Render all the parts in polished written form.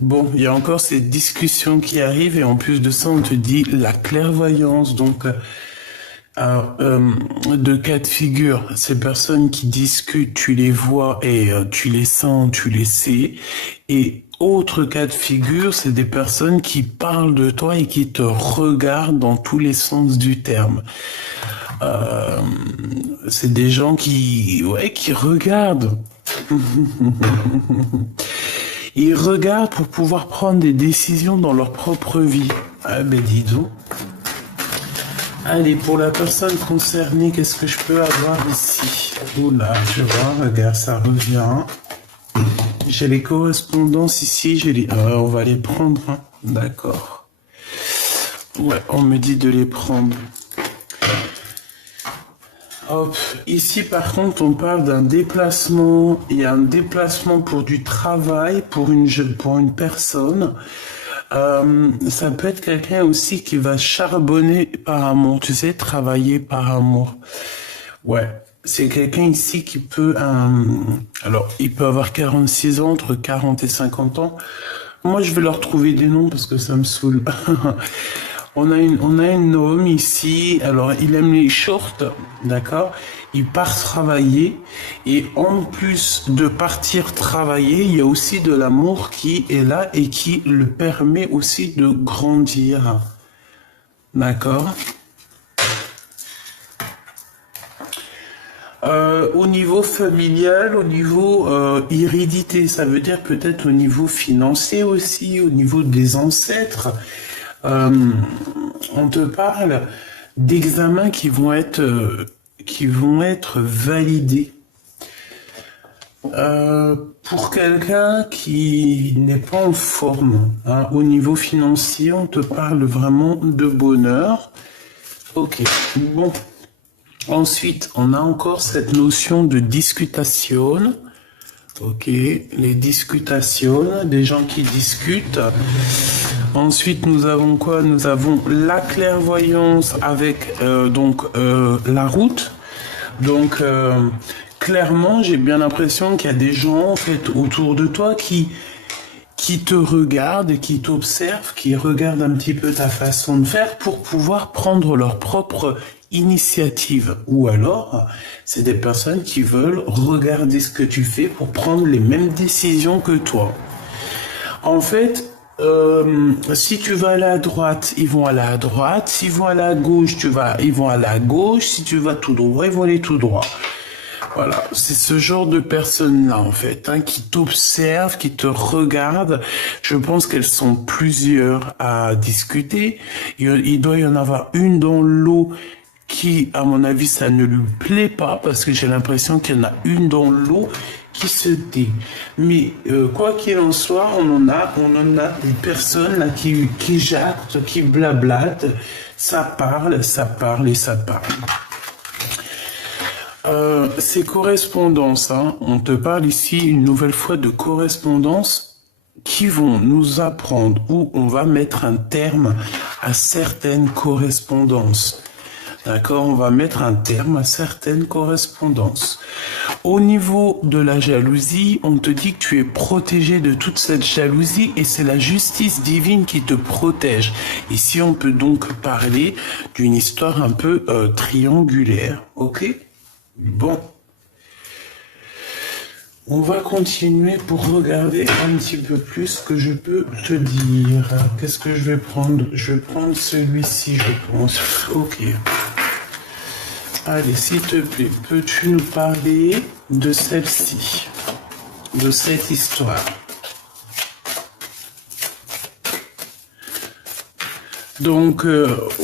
Bon, il y a encore cette discussion qui arrive et en plus de ça, on te dit la clairvoyance. Donc, de cas de figure, ces personnes qui discutent, tu les vois et tu les sens, tu les sais. Et autre cas de figure, c'est des personnes qui parlent de toi et qui te regardent dans tous les sens du terme. C'est des gens qui regardent. Ils regardent pour pouvoir prendre des décisions dans leur propre vie. Ah ben dis donc. Allez, pour la personne concernée, qu'est-ce que je peux avoir ici? Oula, je vois, regarde, ça revient. J'ai les correspondances ici, on va les prendre, hein. D'accord. Ouais, on me dit de les prendre. Hop, ici par contre on parle d'un déplacement, il y a un déplacement pour du travail, pour une personne. Ça peut être quelqu'un aussi qui va charbonner par amour, tu sais, travailler par amour. Ouais, c'est quelqu'un ici qui peut, alors il peut avoir 46 ans, entre 40 et 50 ans. Moi je vais leur trouver des noms parce que ça me saoule. On a une homme ici, alors il aime les shorts, d'accord? Il part travailler et en plus de partir travailler, il y a aussi de l'amour qui est là et qui le permet aussi de grandir, d'accord? Au niveau familial, au niveau hérédité, ça veut dire peut-être au niveau financier aussi, au niveau des ancêtres. On te parle d'examens qui vont être validés. Pour quelqu'un qui n'est pas en forme, hein, au niveau financier, on te parle vraiment de bonheur. Ok, bon. Ensuite, on a encore cette notion de discutation. Ok, les discutations, des gens qui discutent. Ensuite, nous avons quoi? Nous avons la clairvoyance avec la route. Donc, clairement, j'ai bien l'impression qu'il y a des gens en fait autour de toi qui te regardent et qui t'observent, qui regardent un petit peu ta façon de faire pour pouvoir prendre leur propre initiative. Ou alors, c'est des personnes qui veulent regarder ce que tu fais pour prendre les mêmes décisions que toi. En fait, si tu vas aller à droite, ils vont aller à droite. S'ils vont aller à gauche, ils vont aller à gauche. Si tu vas tout droit, ils vont aller tout droit. Voilà, c'est ce genre de personnes-là, en fait, hein, qui t'observent, qui te regardent. Je pense qu'elles sont plusieurs à discuter. Il doit y en avoir une dans l'eau qui, à mon avis, ça ne lui plaît pas, parce que j'ai l'impression qu'il y en a une dans l'eau qui se tait. Mais quoi qu'il en soit, on en a des personnes là qui jactent, qui blablatent. Ça parle et ça parle. Ces correspondances, hein, on te parle ici une nouvelle fois de correspondances qui vont nous apprendre où on va mettre un terme à certaines correspondances. D'accord, on va mettre un terme à certaines correspondances. Au niveau de la jalousie, on te dit que tu es protégé de toute cette jalousie et c'est la justice divine qui te protège. Ici, on peut donc parler d'une histoire un peu triangulaire, ok? Bon. On va continuer pour regarder un petit peu plus ce que je peux te dire. Qu'est-ce que je vais prendre? Je vais prendre celui-ci, je pense. Ok. Allez, s'il te plaît, peux-tu nous parler de celle-ci, de cette histoire? Donc,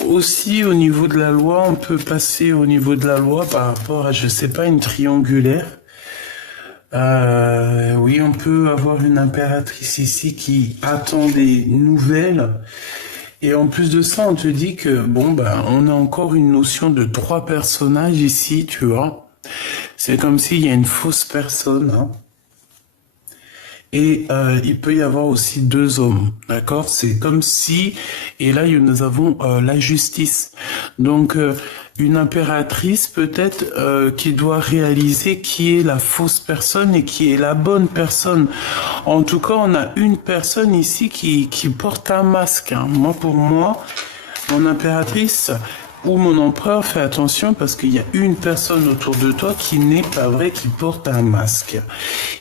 aussi au niveau de la loi, on peut passer au niveau de la loi par rapport à, je sais pas, une triangulaire. Oui, on peut avoir une impératrice ici qui attend des nouvelles. Et en plus de ça, on te dit que, bon, ben, on a encore une notion de 3 personnages ici, tu vois. C'est comme s'il y a une fausse personne, hein. Et il peut y avoir aussi 2 hommes, d'accord? C'est comme si, et là nous avons la justice. Donc une impératrice peut-être qui doit réaliser qui est la fausse personne et qui est la bonne personne. En tout cas, on a une personne ici qui porte un masque. Hein. Moi, pour moi, mon impératrice ou mon empereur, fais attention parce qu'il y a une personne autour de toi qui n'est pas vrai, qui porte un masque.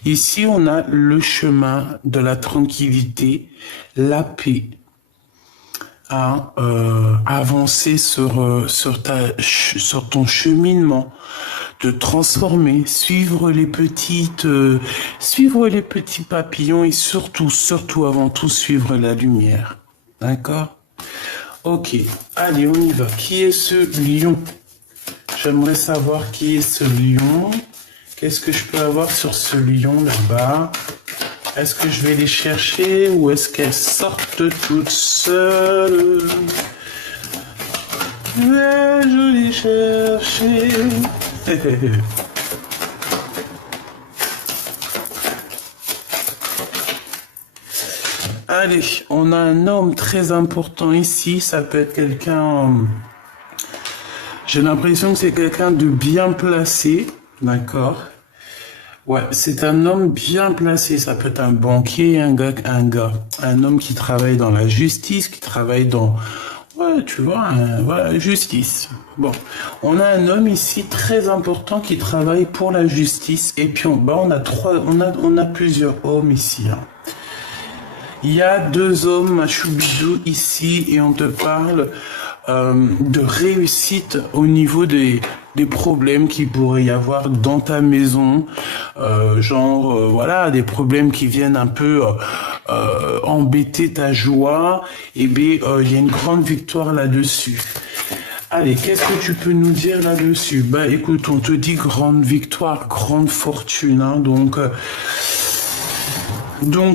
Ici, on a le chemin de la tranquillité, la paix, à avancer sur ton cheminement, de transformer, suivre les petits papillons et surtout avant tout suivre la lumière. D'accord? Ok, allez, on y va. Qui est ce lion? J'aimerais savoir qui est ce lion. Qu'est-ce que je peux avoir sur ce lion là-bas? Est-ce que je vais les chercher ou est-ce qu'elles sortent toutes seules? Vais-je les chercher? Allez, on a un homme très important ici. Ça peut être quelqu'un... J'ai l'impression que c'est quelqu'un de bien placé. D'accord? Ouais, c'est un homme bien placé. Ça peut être un banquier, un homme qui travaille dans la justice, qui travaille dans, ouais, tu vois, voilà, justice. Bon, on a un homme ici très important qui travaille pour la justice. Et puis, on a plusieurs hommes ici. Hein. Il y a deux hommes à Choubidou ici et on te parle de réussite au niveau des problèmes qu'il pourrait y avoir dans ta maison, voilà, des problèmes qui viennent un peu embêter ta joie, et bien il y a une grande victoire là-dessus. Allez, qu'est-ce que tu peux nous dire là-dessus? Bah écoute, on te dit grande victoire, grande fortune, hein, donc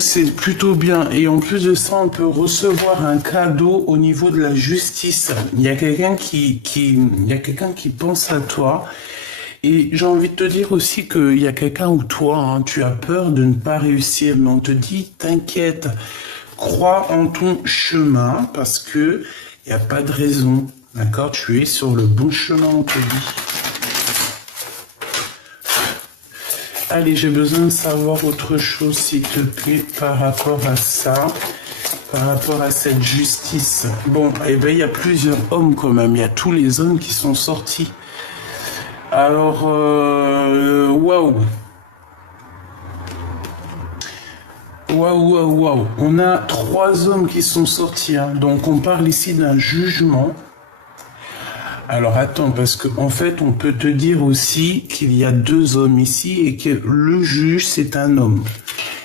c'est plutôt bien. Et en plus de ça, on peut recevoir un cadeau au niveau de la justice. Il y a quelqu'un qui pense à toi. Et j'ai envie de te dire aussi qu'il y a quelqu'un où toi, hein, tu as peur de ne pas réussir. Mais on te dit, t'inquiète, crois en ton chemin parce que il n'y a pas de raison. D'accord? Tu es sur le bon chemin, on te dit. Allez, j'ai besoin de savoir autre chose, s'il te plaît, par rapport à ça, par rapport à cette justice. Bon, eh ben, il y a plusieurs hommes quand même. Il y a tous les hommes qui sont sortis. Alors, waouh. Waouh. On a 3 hommes qui sont sortis. Hein. Donc, on parle ici d'un jugement. Alors attends, parce qu'en fait, on peut te dire aussi qu'il y a 2 hommes ici et que le juge, c'est un homme.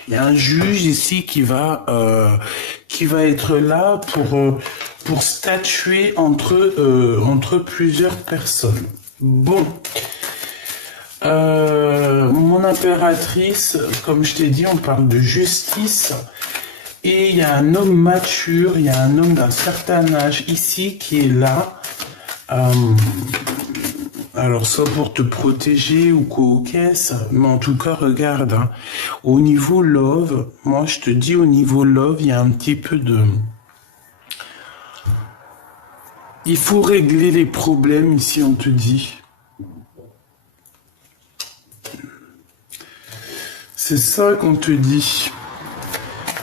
Il y a un juge ici qui va être là pour statuer entre plusieurs personnes. Bon. Mon impératrice, comme je t'ai dit, on parle de justice. Et il y a un homme mature, il y a un homme d'un certain âge ici qui est là. Alors, soit pour te protéger ou qu'est-ce, mais en tout cas, regarde, hein, au niveau love, moi je te dis au niveau love, il y a un petit peu de... Il faut régler les problèmes ici, on te dit. C'est ça qu'on te dit.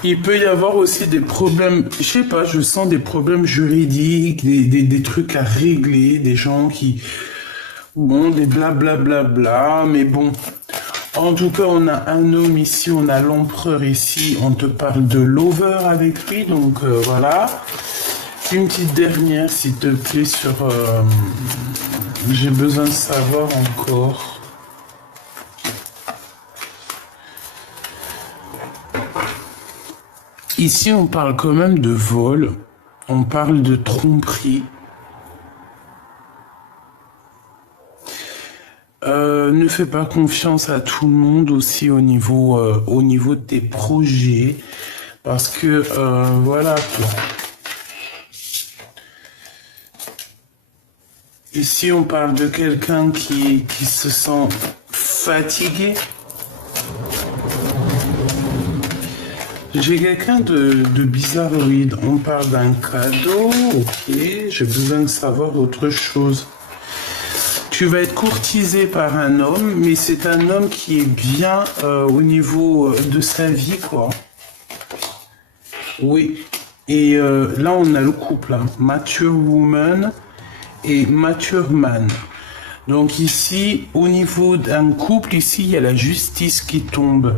Il peut y avoir aussi des problèmes, je sais pas, je sens des problèmes juridiques, des trucs à régler, des gens qui... Bon, des blablabla, mais bon. En tout cas, on a un homme ici, on a l'empereur ici, on te parle de lover avec lui, donc voilà. Une petite dernière, s'il te plaît, sur... J'ai besoin de savoir encore... Ici, on parle quand même de vol, on parle de tromperie. Ne fais pas confiance à tout le monde aussi au niveau de tes projets, parce que voilà quoi. Ici, on parle de quelqu'un qui se sent fatigué. J'ai quelqu'un de bizarroïde. On parle d'un cadeau. Ok, j'ai besoin de savoir autre chose. Tu vas être courtisé par un homme, mais c'est un homme qui est bien au niveau de sa vie, quoi. Oui. Et là, on a le couple, hein. Mature woman et mature man. Donc ici, au niveau d'un couple, ici, il y a la justice qui tombe.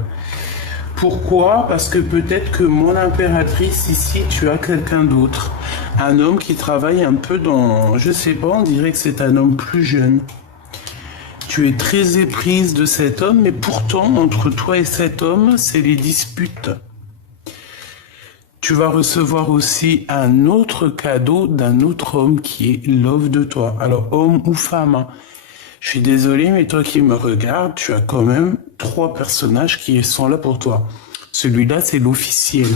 Pourquoi? Parce que peut-être que mon impératrice, ici, tu as quelqu'un d'autre. Un homme qui travaille un peu dans... Je sais pas, on dirait que c'est un homme plus jeune. Tu es très éprise de cet homme, mais pourtant, entre toi et cet homme, c'est les disputes. Tu vas recevoir aussi un autre cadeau d'un autre homme qui est love de toi. Alors, homme ou femme, hein. Je suis désolé, mais toi qui me regardes, tu as quand même 3 personnages qui sont là pour toi. Celui-là, c'est l'officiel.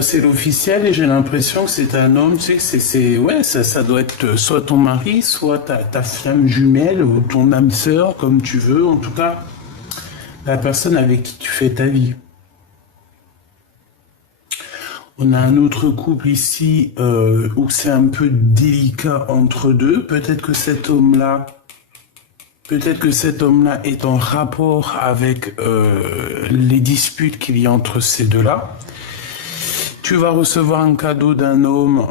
C'est l'officiel et j'ai l'impression que c'est un homme, tu sais, ouais, ça doit être soit ton mari, soit ta flamme jumelle ou ton âme sœur, comme tu veux. En tout cas, la personne avec qui tu fais ta vie. On a un autre couple ici où c'est un peu délicat entre deux. Peut-être que cet homme-là est en rapport avec les disputes qu'il y a entre ces deux-là. Tu vas recevoir un cadeau d'un homme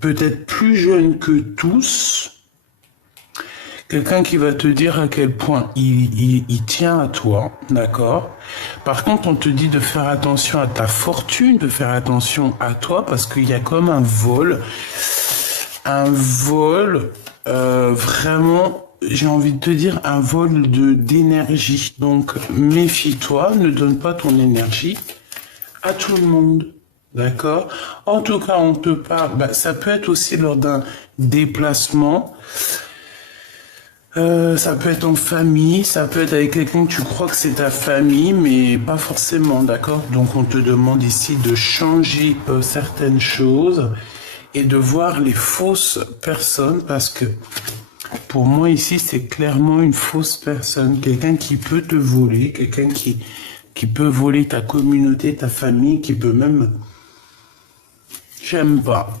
peut-être plus jeune que tous. Quelqu'un qui va te dire à quel point il tient à toi, d'accord? Par contre, on te dit de faire attention à ta fortune, de faire attention à toi, parce qu'il y a comme un vol vraiment, j'ai envie de te dire, un vol d'énergie. Donc, méfie-toi, ne donne pas ton énergie à tout le monde. D'accord? En tout cas, on te parle, ça peut être aussi lors d'un déplacement. Ça peut être en famille, ça peut être avec quelqu'un que tu crois que c'est ta famille, mais pas forcément, d'accord? Donc on te demande ici de changer certaines choses et de voir les fausses personnes, parce que pour moi ici c'est clairement une fausse personne, quelqu'un qui peut te voler, quelqu'un qui peut voler ta communauté, ta famille, qui peut même... J'aime pas.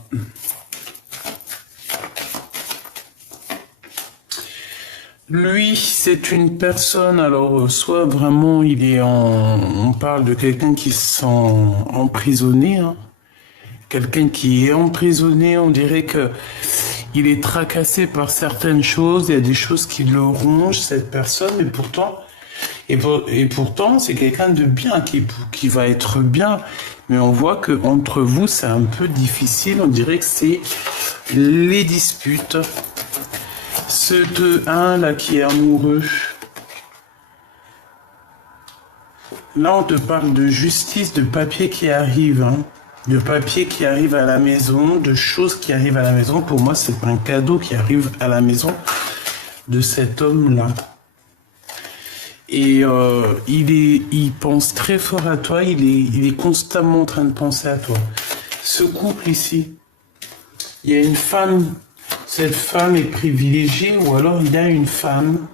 Lui, c'est une personne, alors soit vraiment on parle de quelqu'un qui se sent emprisonné, hein. Quelqu'un qui est emprisonné, on dirait que il est tracassé par certaines choses, il y a des choses qui le rongent, cette personne, et pourtant c'est quelqu'un de bien, qui va être bien, mais on voit que entre vous c'est un peu difficile, on dirait que c'est les disputes. Ce 2-1 là qui est amoureux. Là, on te parle de justice, de papier qui arrive, hein. De papier qui arrive à la maison, de choses qui arrivent à la maison. Pour moi, c'est un cadeau qui arrive à la maison de cet homme-là. Et il pense très fort à toi, il est constamment en train de penser à toi. Ce couple ici, il y a une femme. Cette femme est privilégiée, ou alors il y a une femme.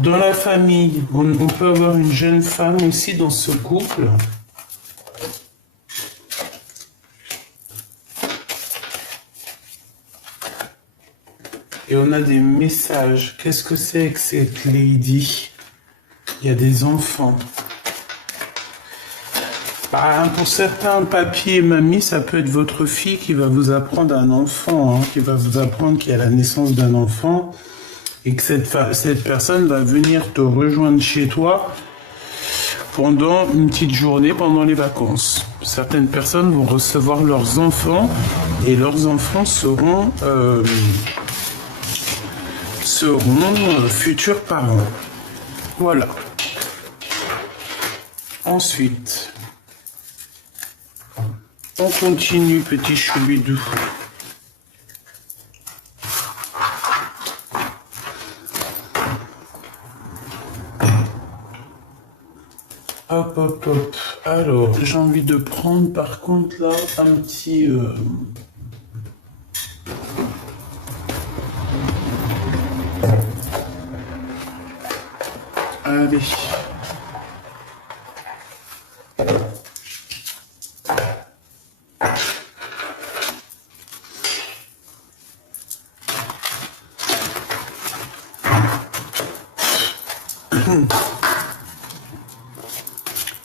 Dans la famille, on peut avoir une jeune femme aussi dans ce couple. Et on a des messages. Qu'est-ce que c'est que cette lady? Il y a des enfants. Pour certains, papy et mamie, ça peut être votre fille qui va vous apprendre un enfant, hein, qui va vous apprendre qu'il y a la naissance d'un enfant et que cette personne va venir te rejoindre chez toi pendant une petite journée, pendant les vacances. Certaines personnes vont recevoir leurs enfants et leurs enfants seront futurs parents. Voilà. Ensuite... on continue, petit choubidou. Hop, hop, hop. Alors, j'ai envie de prendre, par contre, là, un petit... Allez.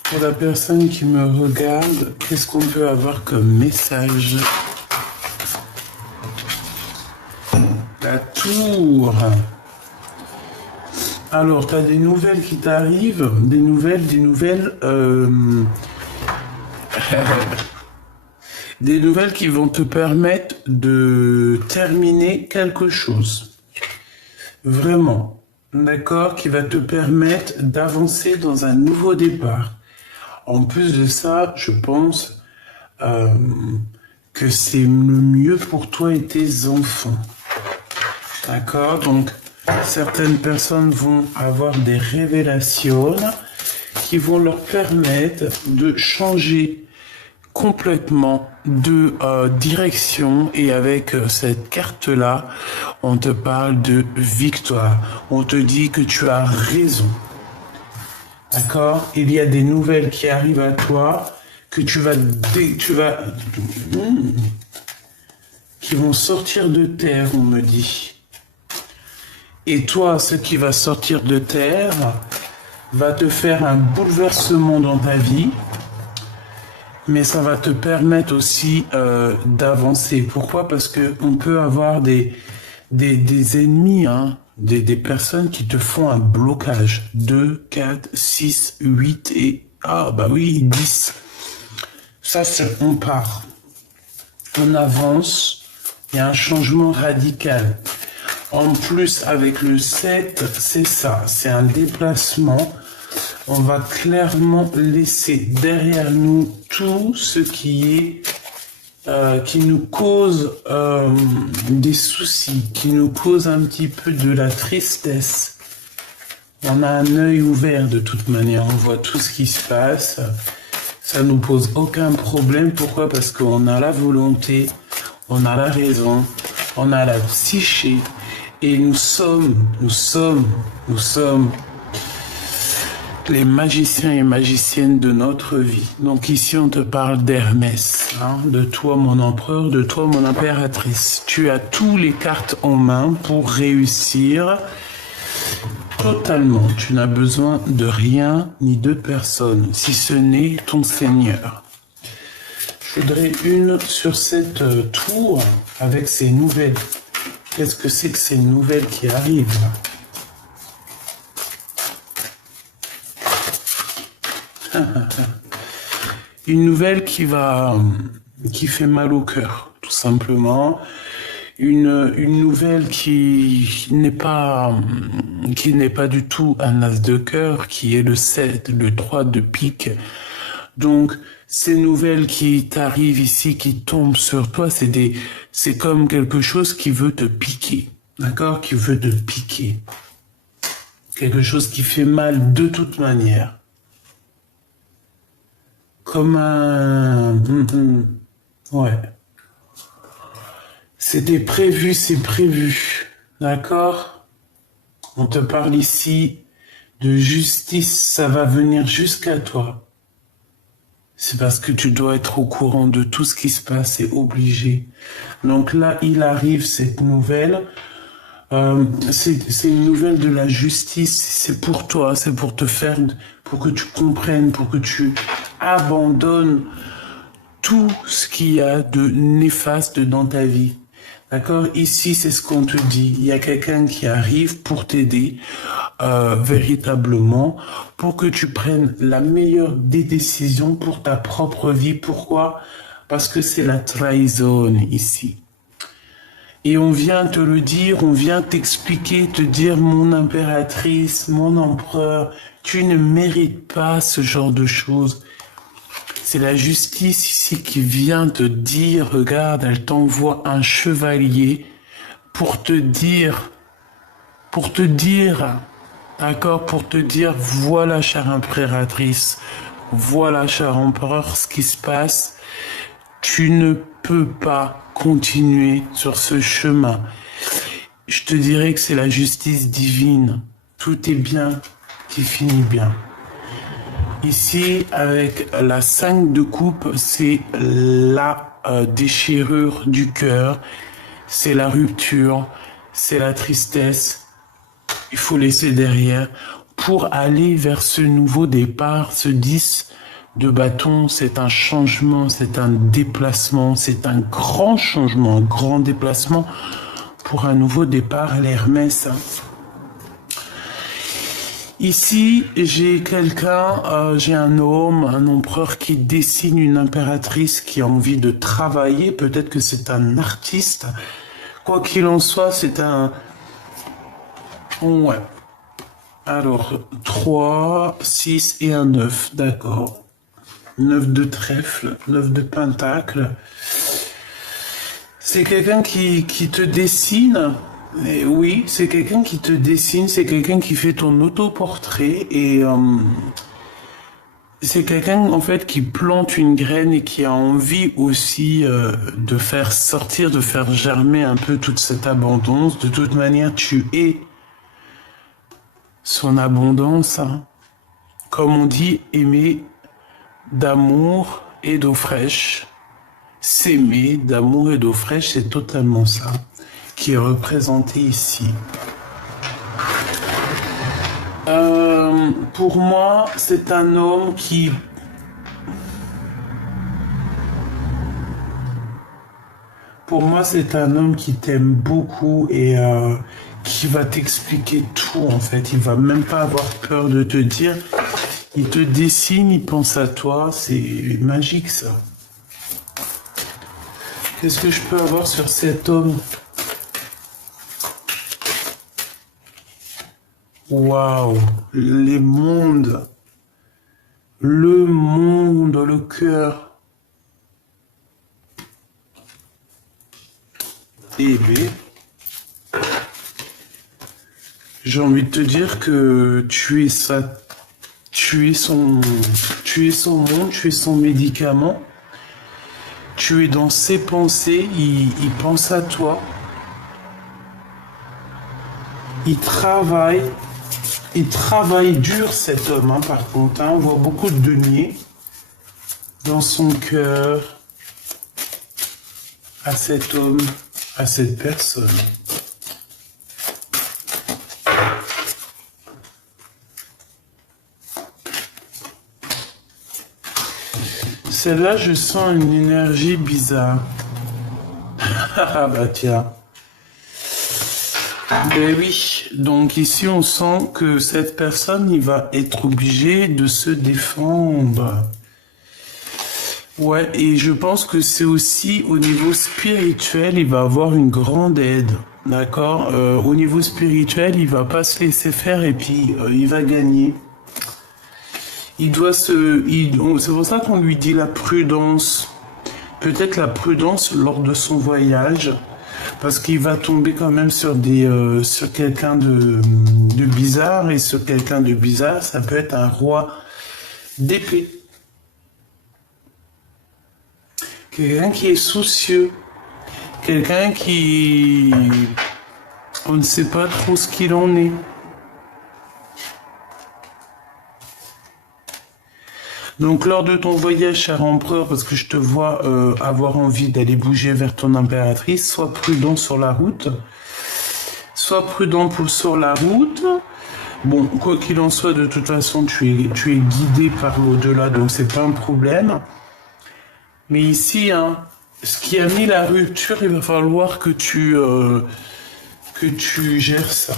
Pour la personne qui me regarde, qu'est-ce qu'on peut avoir comme message? La tour. Alors, tu as des nouvelles qui t'arrivent, des nouvelles, des nouvelles qui vont te permettre de terminer quelque chose. Vraiment, d'accord, qui va te permettre d'avancer dans un nouveau départ. En plus de ça, je pense que c'est le mieux pour toi et tes enfants. D'accord? Donc, certaines personnes vont avoir des révélations qui vont leur permettre de changer complètement de direction. Et avec cette carte-là, on te parle de victoire. On te dit que tu as raison. D'accord? Il y a des nouvelles qui arrivent à toi que qui vont sortir de terre, on me dit. Et toi, ce qui va sortir de terre va te faire un bouleversement dans ta vie, mais ça va te permettre aussi d'avancer. Pourquoi? Parce que on peut avoir des ennemis, hein, des personnes qui te font un blocage. 2, 4, 6, 8 et... Ah bah oui, 10. Ça, on part. On avance. Il y a un changement radical. En plus, avec le 7, c'est ça. C'est un déplacement. On va clairement laisser derrière nous tout ce qui est... qui nous cause des soucis, qui nous cause un petit peu de la tristesse. On a un œil ouvert de toute manière, on voit tout ce qui se passe. Ça nous pose aucun problème. Pourquoi? Parce qu'on a la volonté, on a la raison, on a la psyché. Et nous sommes les magiciens et magiciennes de notre vie. Donc ici, on te parle d'Hermès, hein, de toi, mon empereur, de toi, mon impératrice. Tu as tous les cartes en main pour réussir totalement. Tu n'as besoin de rien ni de personne, si ce n'est ton Seigneur. Je voudrais une sur cette tour avec ces nouvelles. Qu'est-ce que c'est que ces nouvelles qui arrivent là? Une nouvelle qui fait mal au cœur, tout simplement. Une nouvelle qui n'est pas du tout un as de cœur, qui est le 7, le 3 de pique. Donc, ces nouvelles qui t'arrivent ici, qui tombent sur toi, c'est comme quelque chose qui veut te piquer. D'accord? Qui veut te piquer. Quelque chose qui fait mal de toute manière. Comme un... Ouais. C'était prévu, c'est prévu. D'accord? On te parle ici de justice, ça va venir jusqu'à toi. C'est parce que tu dois être au courant de tout ce qui se passe, c'est obligé. Donc là, il arrive cette nouvelle. C'est une nouvelle de la justice, c'est pour toi, c'est pour te faire, pour que tu comprennes, pour que tu abandonnes tout ce qu'il y a de néfaste dans ta vie. D'accord? Ici, c'est ce qu'on te dit. Il y a quelqu'un qui arrive pour t'aider véritablement, pour que tu prennes la meilleure des décisions pour ta propre vie. Pourquoi? Parce que c'est la trahison ici. Et on vient te le dire, on vient t'expliquer, te dire, mon impératrice, mon empereur, tu ne mérites pas ce genre de choses. C'est la justice ici qui vient te dire, regarde, elle t'envoie un chevalier pour te dire, d'accord, pour te dire, voilà, chère impératrice, voilà, cher empereur, ce qui se passe. Tu ne peux pas continuer sur ce chemin. Je te dirais que c'est la justice divine. Tout est bien qui finit bien. Ici, avec la 5 de coupe, c'est la déchirure du cœur, c'est la rupture, c'est la tristesse. Il faut laisser derrière pour aller vers ce nouveau départ. Ce 10 de bâton, c'est un changement, c'est un déplacement, c'est un grand changement, un grand déplacement pour un nouveau départ à l'Hermès. Ici, j'ai quelqu'un, j'ai un homme, un empereur qui dessine une impératrice qui a envie de travailler. Peut-être que c'est un artiste. Quoi qu'il en soit, c'est un... Ouais. Alors, 3, 6 et un 9, d'accord. 9 de trèfle, 9 de pentacle. C'est quelqu'un qui te dessine. Et oui, c'est quelqu'un qui te dessine, c'est quelqu'un qui fait ton autoportrait et c'est quelqu'un en fait qui plante une graine et qui a envie aussi de faire sortir, de faire germer un peu toute cette abondance. De toute manière, tu es son abondance, hein. Comme on dit, aimer d'amour et d'eau fraîche. S'aimer d'amour et d'eau fraîche, c'est totalement ça qui est représenté ici. Pour moi, c'est un homme qui... Pour moi, c'est un homme qui t'aime beaucoup et qui va t'expliquer tout, en fait. Il va même pas avoir peur de te dire. Il te dessine, il pense à toi. C'est magique, ça. Qu'est-ce que je peux avoir sur cet homme? Waouh, les mondes, le cœur. Eh bien, j'ai envie de te dire que tu es ça, tu es son monde, tu es son médicament. Tu es dans ses pensées, il pense à toi. Il travaille dur cet homme, hein, par contre. Hein, on voit beaucoup de deniers dans son cœur à cet homme, à cette personne. Celle-là, je sens une énergie bizarre. Ah bah tiens. Ben oui, donc ici on sent que cette personne, il va être obligé de se défendre. Ouais, et je pense que c'est aussi au niveau spirituel, il va avoir une grande aide. D'accord, au niveau spirituel, il va pas se laisser faire et puis il va gagner. Il doit c'est pour ça qu'on lui dit la prudence. Peut-être la prudence lors de son voyage. Parce qu'il va tomber quand même sur sur quelqu'un de bizarre. Et sur quelqu'un de bizarre, ça peut être un roi d'épée. Quelqu'un qui est soucieux. Quelqu'un qui... On ne sait pas trop ce qu'il en est. Donc, lors de ton voyage, cher empereur, parce que je te vois avoir envie d'aller bouger vers ton impératrice, sois prudent sur la route. Sois prudent sur la route. Bon, quoi qu'il en soit, de toute façon, tu es guidé par l'au-delà, donc c'est pas un problème. Mais ici, hein, ce qui a mis la rupture, il va falloir que tu gères ça.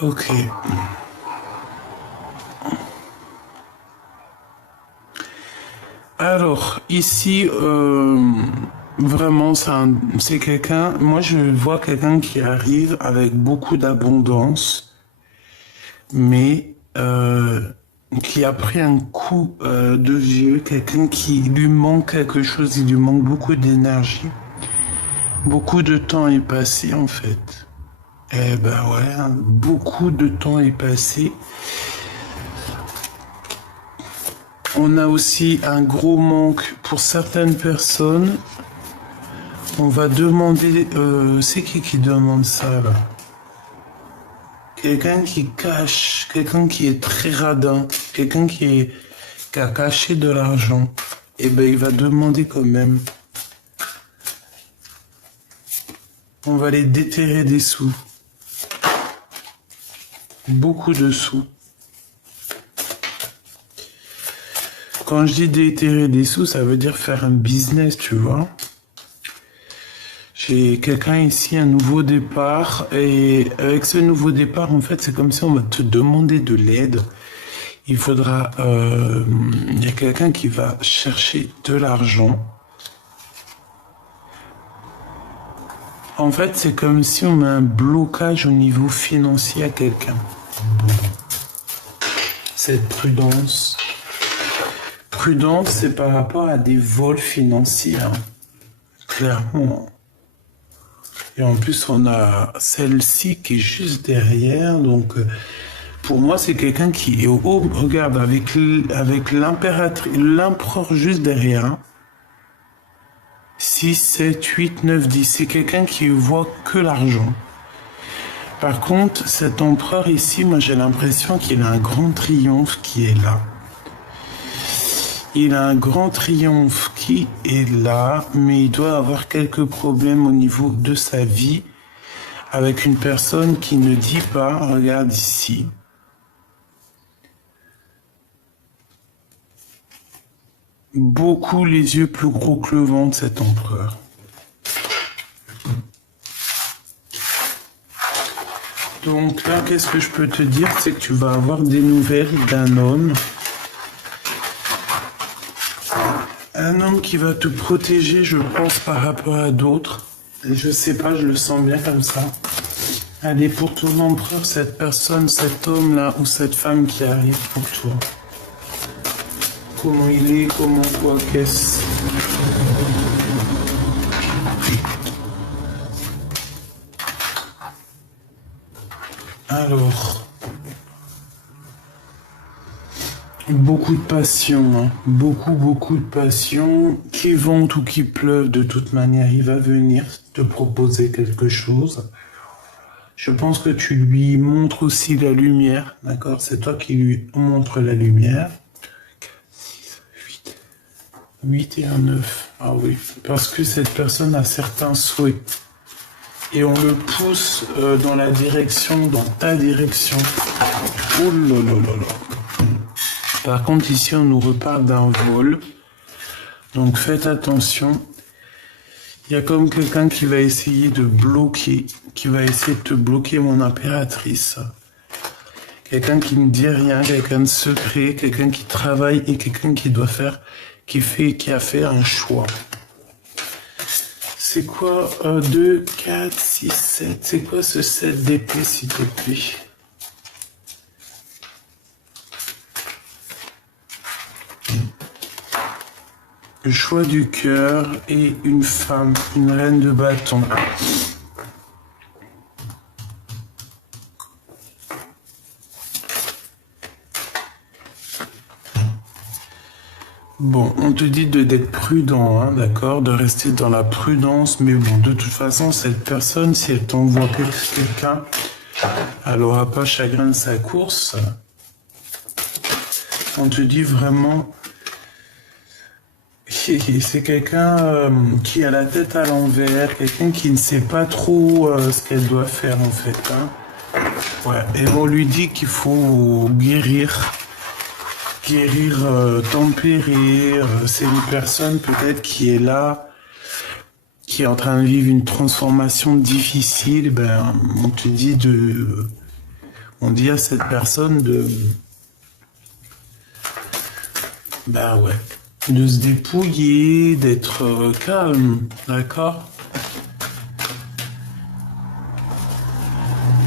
Ok. Alors, ici, vraiment, c'est quelqu'un... Moi, je vois quelqu'un qui arrive avec beaucoup d'abondance, mais qui a pris un coup de vieux, quelqu'un qui lui manque quelque chose, il lui manque beaucoup d'énergie. Beaucoup de temps est passé, en fait. Eh ben ouais, hein, beaucoup de temps est passé. On a aussi un gros manque pour certaines personnes. On va demander... c'est qui demande ça, là? Quelqu'un qui cache, quelqu'un qui est très radin, quelqu'un qui a caché de l'argent. Eh ben, il va demander quand même. On va les déterrer des sous. Beaucoup de sous. Quand je dis déterrer des sous, ça veut dire faire un business, tu vois. J'ai quelqu'un ici, un nouveau départ. Et avec ce nouveau départ, en fait, c'est comme si on va te demander de l'aide. Il faudra... il y a quelqu'un qui va chercher de l'argent. En fait, c'est comme si on met un blocage au niveau financier à quelqu'un. Cette prudence. Prudence, c'est par rapport à des vols financiers. Hein. Clairement. Et en plus, on a celle-ci qui est juste derrière. Donc, pour moi, c'est quelqu'un qui est au haut. Regarde, avec l'impératrice, l'empereur juste derrière. Hein. 6, 7, 8, 9, 10. C'est quelqu'un qui voit que l'argent. Par contre, cet empereur ici, moi j'ai l'impression qu'il a un grand triomphe qui est là. Il a un grand triomphe qui est là, mais il doit avoir quelques problèmes au niveau de sa vie avec une personne qui ne dit pas, regarde ici. Beaucoup les yeux plus gros que le ventre, cet empereur. Donc là, qu'est-ce que je peux te dire? C'est que tu vas avoir des nouvelles d'un homme. Un homme qui va te protéger, je pense, par rapport à d'autres. Je sais pas, je le sens bien comme ça. Allez, pour ton empereur, cette personne, cet homme-là, ou cette femme qui arrive pour toi. Comment il est, comment quoi, qu'est-ce. Alors, beaucoup de passion, hein. Beaucoup de passion. Qu'il vente ou qu'il pleuve, de toute manière, il va venir te proposer quelque chose. Je pense que tu lui montres aussi la lumière, d'accord? C'est toi qui lui montres la lumière. 8 et un 9. Ah oui, parce que cette personne a certains souhaits. Et on le pousse dans la direction, dans ta direction. Oh là là là là. Par contre, ici, on nous reparle d'un vol. Donc, faites attention. Il y a comme quelqu'un qui va essayer de bloquer, qui va essayer de te bloquer, mon impératrice. Quelqu'un qui ne dit rien, quelqu'un de secret, quelqu'un qui travaille et quelqu'un qui doit faire... qui a fait un choix. C'est quoi 2, 4, 6, 7. C'est quoi ce 7 d'épée, s'il te plaît? Le choix du cœur et une femme, une reine de bâton. Bon, on te dit d'être prudent, hein, d'accord, de rester dans la prudence, mais bon, de toute façon, cette personne, si elle t'envoie quelqu'un, elle n'aura pas chagrin de sa course. On te dit vraiment, c'est quelqu'un qui a la tête à l'envers, quelqu'un qui ne sait pas trop ce qu'elle doit faire, en fait. Hein. Ouais, et on lui dit qu'il faut guérir, tempérer. C'est une personne peut-être qui est là, qui est en train de vivre une transformation difficile. Ben, on dit à cette personne de se dépouiller, d'être calme, d'accord?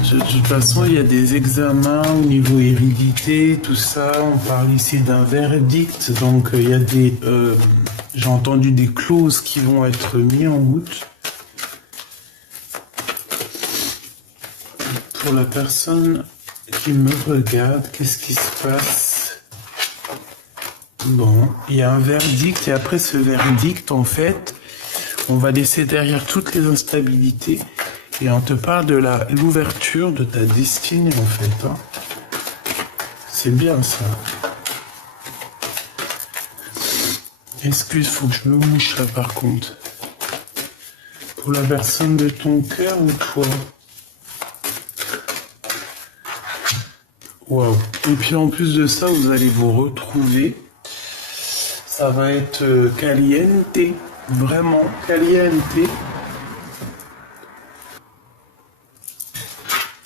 De toute façon, il y a des examens au niveau hérédité, tout ça. On parle ici d'un verdict, donc il y a des... j'ai entendu des clauses qui vont être mises en route. Pour la personne qui me regarde, qu'est-ce qui se passe? Bon, il y a un verdict, et après ce verdict, en fait, On va laisser derrière toutes les instabilités et on te parle de l'ouverture de ta destinée en fait. Hein. C'est bien ça. Excuse, faut que je me mouche là par contre. Pour la personne de ton cœur ou toi? Waouh. Et puis en plus de ça, vous allez vous retrouver. Ça va être caliente. Vraiment caliente.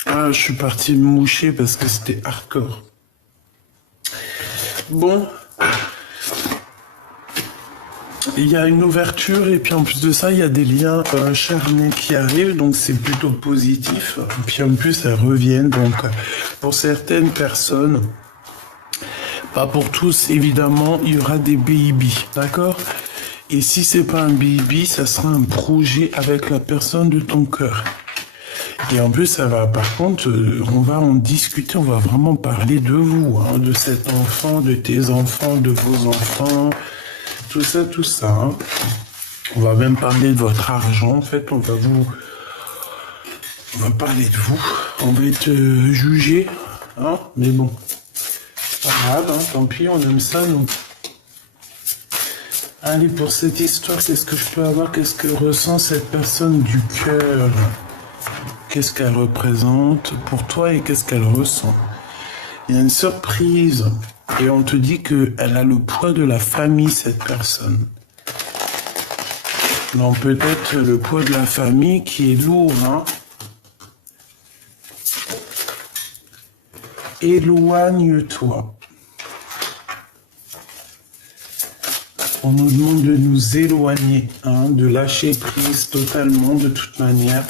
Ah, je suis parti me moucher parce que c'était hardcore. Bon. Il y a une ouverture et puis en plus de ça, il y a des liens charnels qui arrivent, donc c'est plutôt positif. Et puis en plus, elles reviennent, donc pour certaines personnes, pas pour tous, évidemment, il y aura des baby, d'accord? Et si c'est pas un baby, ça sera un projet avec la personne de ton cœur. Et en plus, ça va, par contre, on va en discuter, on va vraiment parler de vous, hein, de cet enfant, de tes enfants, de vos enfants, tout ça, tout ça. Hein. On va même parler de votre argent, en fait, on va parler de vous, on va être jugé, hein, mais bon, c'est pas grave, hein, tant pis, on aime ça, nous. Allez, pour cette histoire, qu'est-ce que je peux avoir, qu'est-ce que ressent cette personne du cœur? Qu'est-ce qu'elle représente pour toi et qu'est-ce qu'elle ressent? Il y a une surprise et on te dit qu'elle a le poids de la famille, cette personne. Donc peut-être le poids de la famille qui est lourd, hein. Éloigne-toi. On nous demande de nous éloigner, hein, de lâcher prise totalement de toute manière.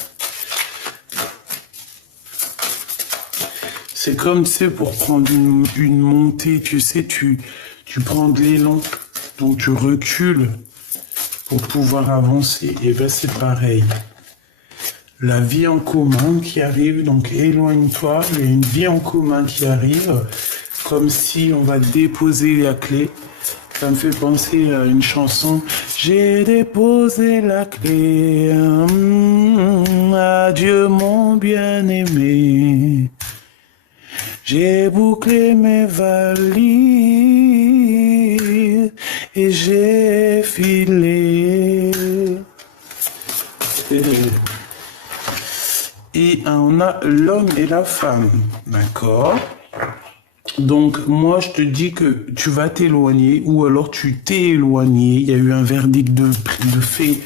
C'est comme, tu sais, pour prendre une montée, tu sais, tu prends de l'élan, donc tu recules pour pouvoir avancer. Et bien c'est pareil. La vie en commun qui arrive, donc éloigne-toi, il y a une vie en commun qui arrive, comme si on va déposer la clé. Ça me fait penser à une chanson. J'ai déposé la clé, adieu mon bien-aimé. J'ai bouclé mes valises et j'ai filé. Et on a l'homme et la femme, d'accord? Donc, moi, je te dis que tu vas t'éloigner ou alors tu t'es éloigné. Il y a eu un verdict de fait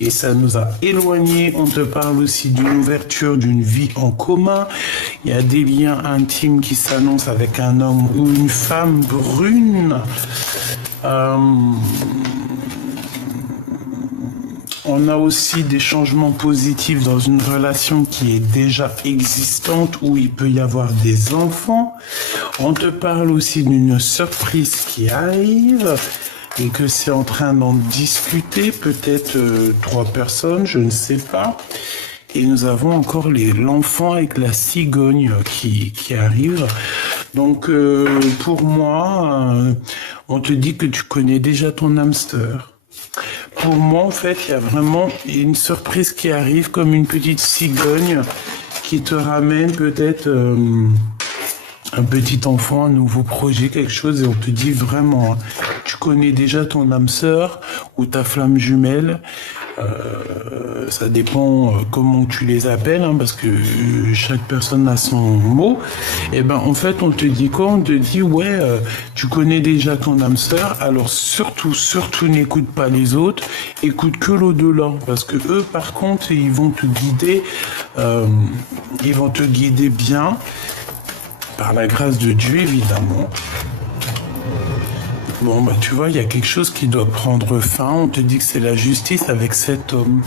et ça nous a éloignés. On te parle aussi d'une ouverture d'une vie en commun. Il y a des liens intimes qui s'annoncent avec un homme ou une femme brune. On a aussi des changements positifs dans une relation qui est déjà existante où il peut y avoir des enfants. On te parle aussi d'une surprise qui arrive et que c'est en train d'en discuter, peut-être 3 personnes, je ne sais pas. Et nous avons encore l'enfant avec la cigogne qui arrive. Donc pour moi, on te dit que tu connais déjà ton hamster. Pour moi, en fait, il y a vraiment une surprise qui arrive comme une petite cigogne qui te ramène peut-être un petit enfant, un nouveau projet, quelque chose, et on te dit vraiment, hein, tu connais déjà ton âme sœur ou ta flamme jumelle. Ça dépend comment tu les appelles, hein, parce que chaque personne a son mot. Et ben en fait on te dit quoi? On te dit ouais, tu connais déjà ton âme sœur, alors surtout n'écoute pas les autres, écoute que l'au-delà, parce que eux par contre ils vont te guider bien par la grâce de Dieu évidemment. Bon, bah tu vois, il y a quelque chose qui doit prendre fin. On te dit que c'est la justice avec cet homme.